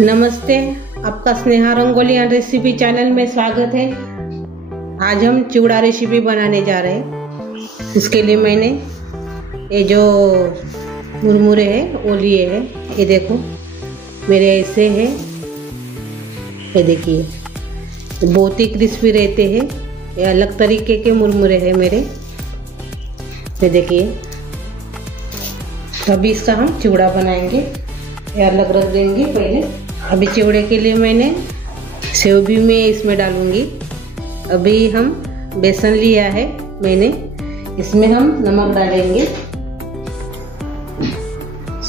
नमस्ते, आपका Sneha rangoli and recipe channel में स्वागत है। आज हम चिवड़ा रेसिपी बनाने जा रहे हैं। इसके लिए मैंने ये जो मुरमुरे हैं वो लिए हैं। ये देखो मेरे ऐसे हैं, ये देखिए बहुत ही क्रिस्पी रहते हैं। ये अलग तरीके के मुरमुरे हैं मेरे, ये देखिए। अभी इसका हम चिवड़ा बनाएंगे, ये अलग रख देंगे पहले। अभी चिवड़े के लिए मैंने सेव भी मैं इसमें डालूंगी। अभी हम बेसन लिया है मैंने, इसमें हम नमक डालेंगे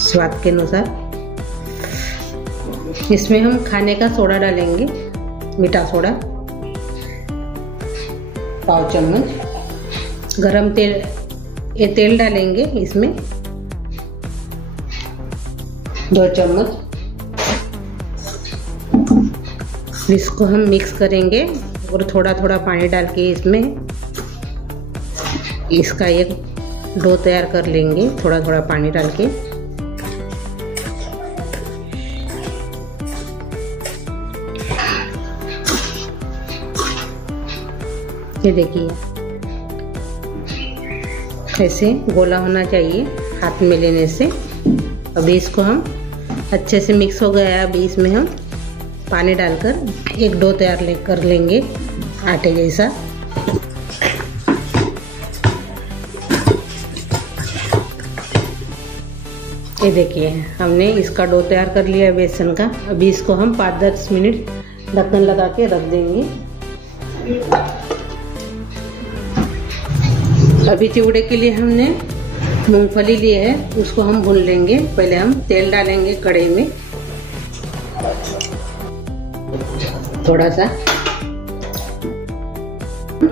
स्वाद के अनुसार। इसमें हम खाने का सोडा डालेंगे, मीठा सोडा पाव चम्मच। गरम तेल, ये तेल डालेंगे इसमें 2 चम्मच। इसको हम मिक्स करेंगे और थोड़ा थोड़ा पानी डाल के इसमें इसका एक डो तैयार कर लेंगे, थोड़ा थोड़ा पानी डाल के। ये देखिए ऐसे गोला होना चाहिए हाथ में लेने से। अभी इसको हम अच्छे से मिक्स हो गया है। अभी इसमें हम पानी डालकर एक डो तैयार कर लेंगे आटे जैसा। ये देखिए हमने इसका डो तैयार कर लिया है बेसन का। अभी इसको हम 5-10 मिनट ढक्कन लगा के रख देंगे। अभी चिवड़े के लिए हमने मूंगफली लिए है, उसको हम भून लेंगे। पहले हम तेल डालेंगे कढ़ाई में, थोड़ा सा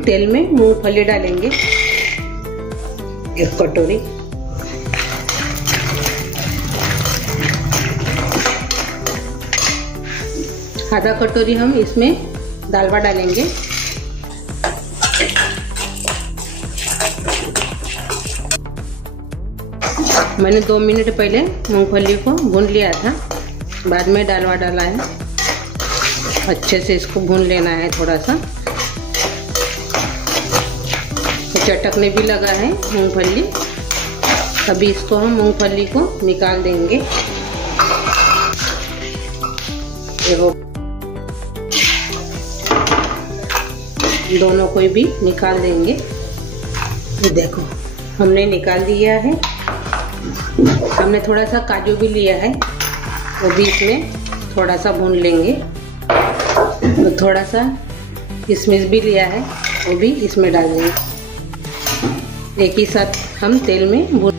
तेल में मूंगफली डालेंगे 1 कटोरी। आधा कटोरी हम इसमें दालवा डालेंगे। मैंने 2 मिनट पहले मूंगफली को भून लिया था, बाद में डालवा डाला है। अच्छे से इसको भून लेना है थोड़ा सा। चटकने भी लगा है मूंगफली। अभी इसको हम मूंगफली को निकाल देंगे। दोनों को भी निकाल देंगे। ये देखो हमने निकाल दिया है। हमने थोड़ा सा काजू भी लिया है, वो भी इसमें थोड़ा सा भून लेंगे। तो थोड़ा सा किशमिश भी लिया है, वो भी इसमें डाल देंगे। एक ही साथ हम तेल में भून।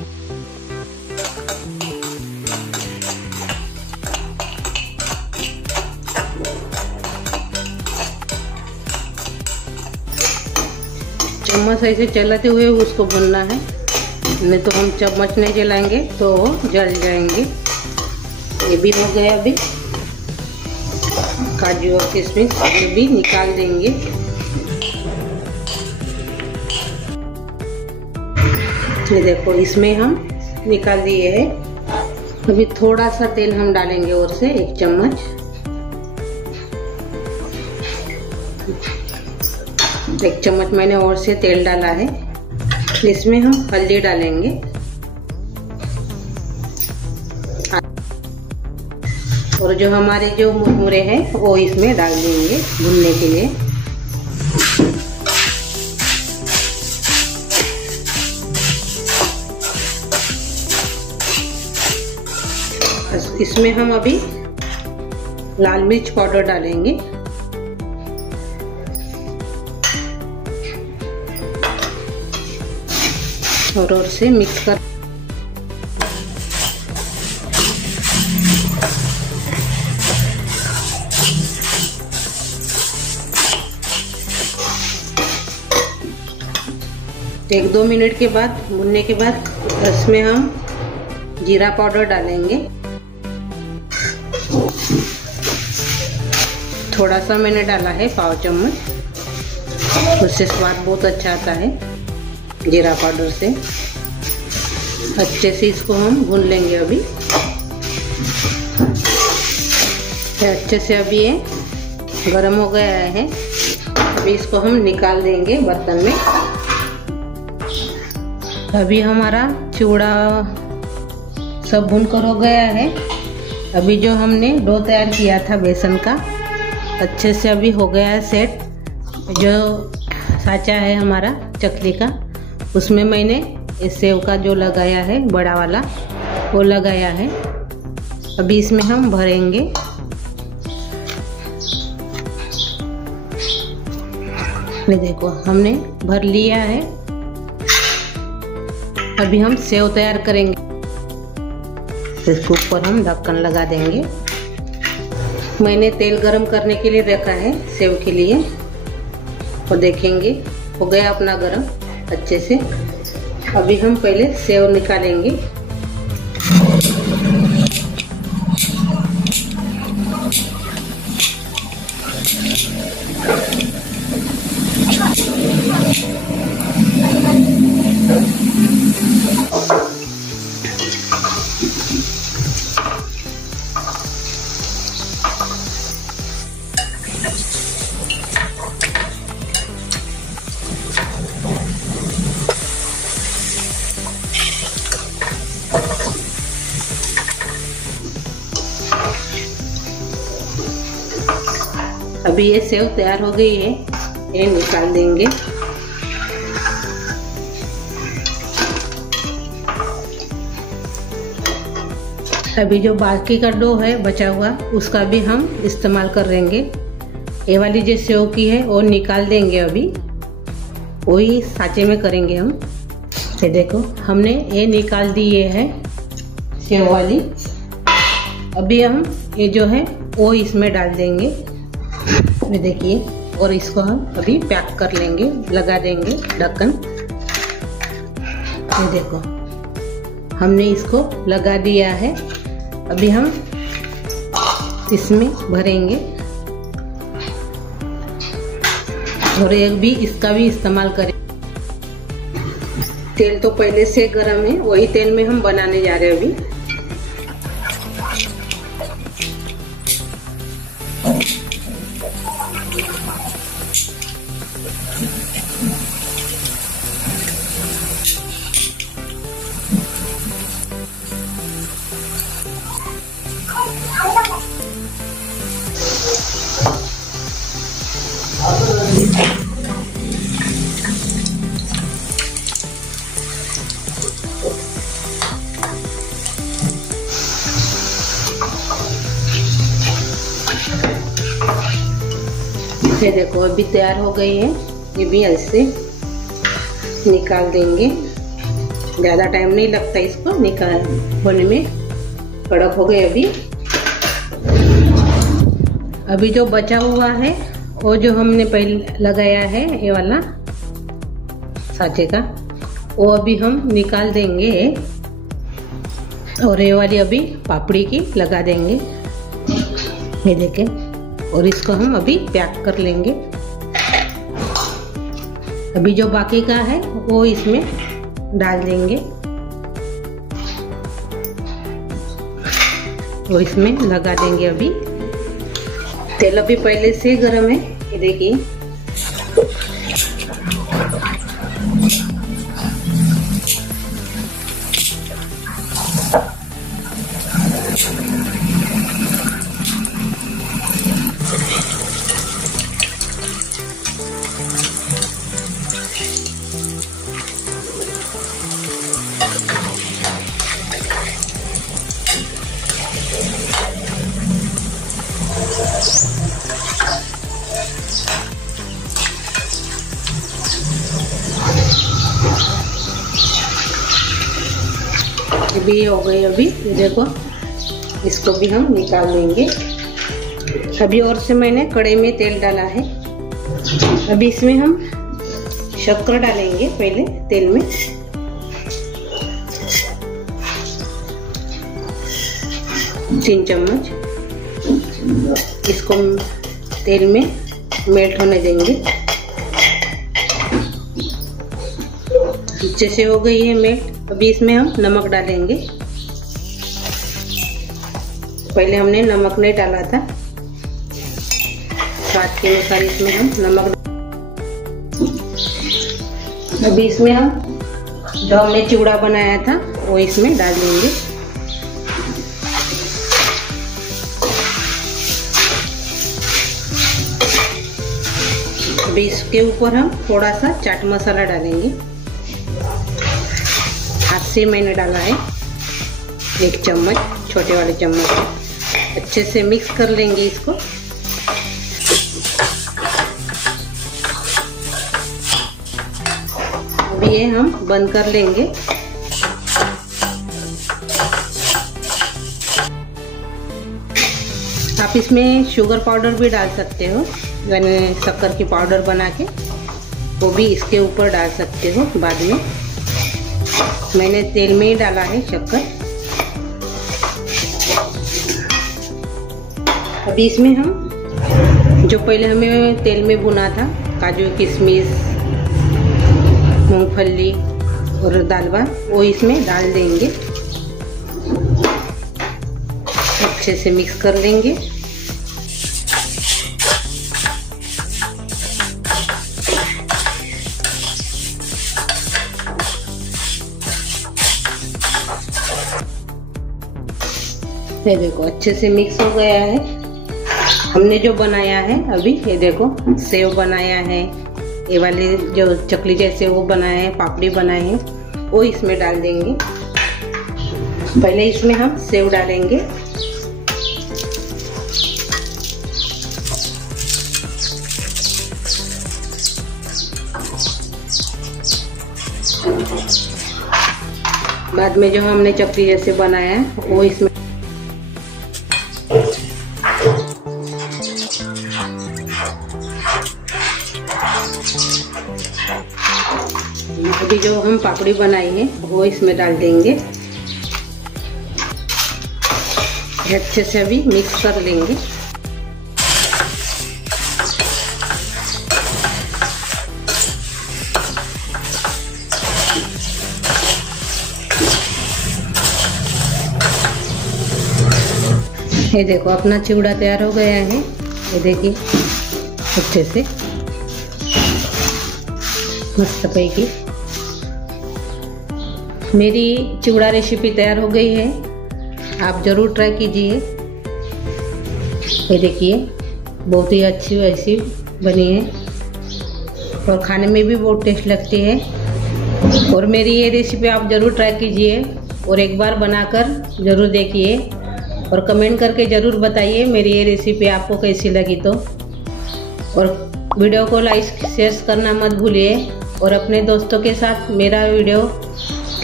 चम्मच ऐसे चलाते हुए उसको भूनना है, नहीं तो हम चम्मच नहीं जलाएंगे तो जल जाएंगे। ये भी हो गया। अभी काजू और किशमिश ये भी निकाल देंगे। ये देखो इसमें हम निकाल दिए हैं। अभी थोड़ा सा तेल हम डालेंगे और से 1 चम्मच। एक चम्मच मैंने और से तेल डाला है। इसमें हम हल्दी डालेंगे और जो हमारे जो मुरमुरे हैं वो इसमें डाल देंगे भूनने के लिए। इसमें हम अभी लाल मिर्च पाउडर डालेंगे और से मिक्स कर। एक 2 मिनट के बाद भुनने के बाद इसमें हम जीरा पाउडर डालेंगे। थोड़ा सा मैंने डाला है पाव चम्मच, उससे स्वाद बहुत अच्छा आता है जीरा पाउडर से। अच्छे से इसको हम भून लेंगे। अभी अच्छे से अभी ये गरम हो गया है। अभी इसको हम निकाल देंगे बर्तन में। अभी हमारा चिवड़ा सब भुनकर हो गया है। अभी जो हमने डो तैयार किया था बेसन का, अच्छे से अभी हो गया है सेट। जो साँचा है हमारा चकली का, उसमें मैंने इस सेव का जो लगाया है बड़ा वाला, वो लगाया है। अभी इसमें हम भरेंगे। ये देखो हमने भर लिया है। अभी हम सेव तैयार करेंगे। इसके ऊपर हम ढक्कन लगा देंगे। मैंने तेल गरम करने के लिए रखा है सेव के लिए, और देखेंगे हो गया अपना गरम अच्छे से। अभी हम पहले सेव निकालेंगे। अभी ये सेव तैयार हो गई है, ये निकाल देंगे। अभी जो बाकी का डो है बचा हुआ, उसका भी हम इस्तेमाल कर लेंगे। ये वाली जो सेव की है वो निकाल देंगे। अभी वही साँचे में करेंगे हम। ये देखो हमने ये निकाल दी ये है सेव वाली। अभी हम ये जो है वो इसमें डाल देंगे। ये देखिए, और इसको हम अभी पैक कर लेंगे, लगा देंगे ढक्कन। ये देखो हमने इसको लगा दिया है। अभी हम इसमें भरेंगे, और एक भी इसका भी इस्तेमाल करें। तेल तो पहले से गरम है, वही तेल में हम बनाने जा रहे हैं अभी। ये देखो अभी तैयार हो गई है। ये भी ऐसे निकाल देंगे। ज़्यादा टाइम नहीं लगता इसको निकाल होने में। कड़क हो गए अभी जो बचा हुआ है वो जो हमने पहले लगाया है ये वाला साँचे का, वो अभी हम निकाल देंगे। और ये वाली अभी पापड़ी की लगा देंगे। ये देखें, और इसको हम अभी पैक कर लेंगे। अभी जो बाकी का है वो इसमें डाल देंगे, वो इसमें लगा देंगे। अभी तेल अभी पहले से गरम है, ये देखिए। भी हो गई अभी, ये देखो इसको भी हम निकाल लेंगे। अभी और से मैंने कढ़ाई में तेल डाला है। अभी इसमें हम शक्कर डालेंगे पहले तेल में। तीन चम्मच इसको तेल में मेल्ट होने देंगे। अच्छे से हो गई है मेल्ट। अभी इसमें हम नमक डालेंगे। पहले हमने नमक नहीं डाला था, स्वाद के अनुसार इसमें हम नमक। अभी इसमें हम जो हमने चिवड़ा बनाया था वो इसमें डाल देंगे। अभी इसके ऊपर हम थोड़ा सा चाट मसाला डालेंगे। हाथ से मैंने डाला है 1 चम्मच, छोटे वाले चम्मच से। अच्छे से मिक्स कर लेंगे इसको। अभी ये हम बंद कर लेंगे। आप इसमें शुगर पाउडर भी डाल सकते हो, यानी शक्कर की पाउडर बना के वो भी इसके ऊपर डाल सकते हो बाद में। मैंने तेल में ही डाला है शक्कर। अभी इसमें हम जो पहले हमें तेल में भुना था काजू, किशमिश, मूंगफली और दालवा, वो इसमें डाल देंगे। अच्छे से मिक्स कर लेंगे। ये देखो अच्छे से मिक्स हो गया है। हमने जो बनाया है अभी, ये देखो सेव बनाया है, ये वाले जो चकली जैसे वो बनाए हैं, पापड़ी बनाए हैं, वो इसमें डाल देंगे। पहले इसमें हम सेव डालेंगे। बाद में जो हमने चकली जैसे बनाया है वो इसमें। अभी जो हम पापड़ी बनाई है वो इसमें डाल देंगे। अच्छे से अभी मिक्स कर लेंगे। ये देखो अपना चिवड़ा तैयार हो गया है। ये देखिए अच्छे से मस्त पैकी मेरी चिवड़ा रेसिपी तैयार हो गई है। आप ज़रूर ट्राई कीजिए। ये देखिए बहुत ही अच्छी वैसी बनी है और खाने में भी बहुत टेस्ट लगती है। और मेरी ये रेसिपी आप ज़रूर ट्राई कीजिए और एक बार बनाकर ज़रूर देखिए और कमेंट करके ज़रूर बताइए मेरी ये रेसिपी आपको कैसी लगी। तो और वीडियो को लाइक शेयर करना मत भूलिए और अपने दोस्तों के साथ मेरा वीडियो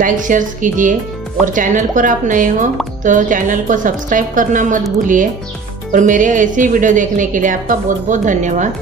लाइक शेयर कीजिए। और चैनल पर आप नए हो तो चैनल को सब्सक्राइब करना मत भूलिए। और मेरे ऐसी वीडियो देखने के लिए आपका बहुत बहुत धन्यवाद।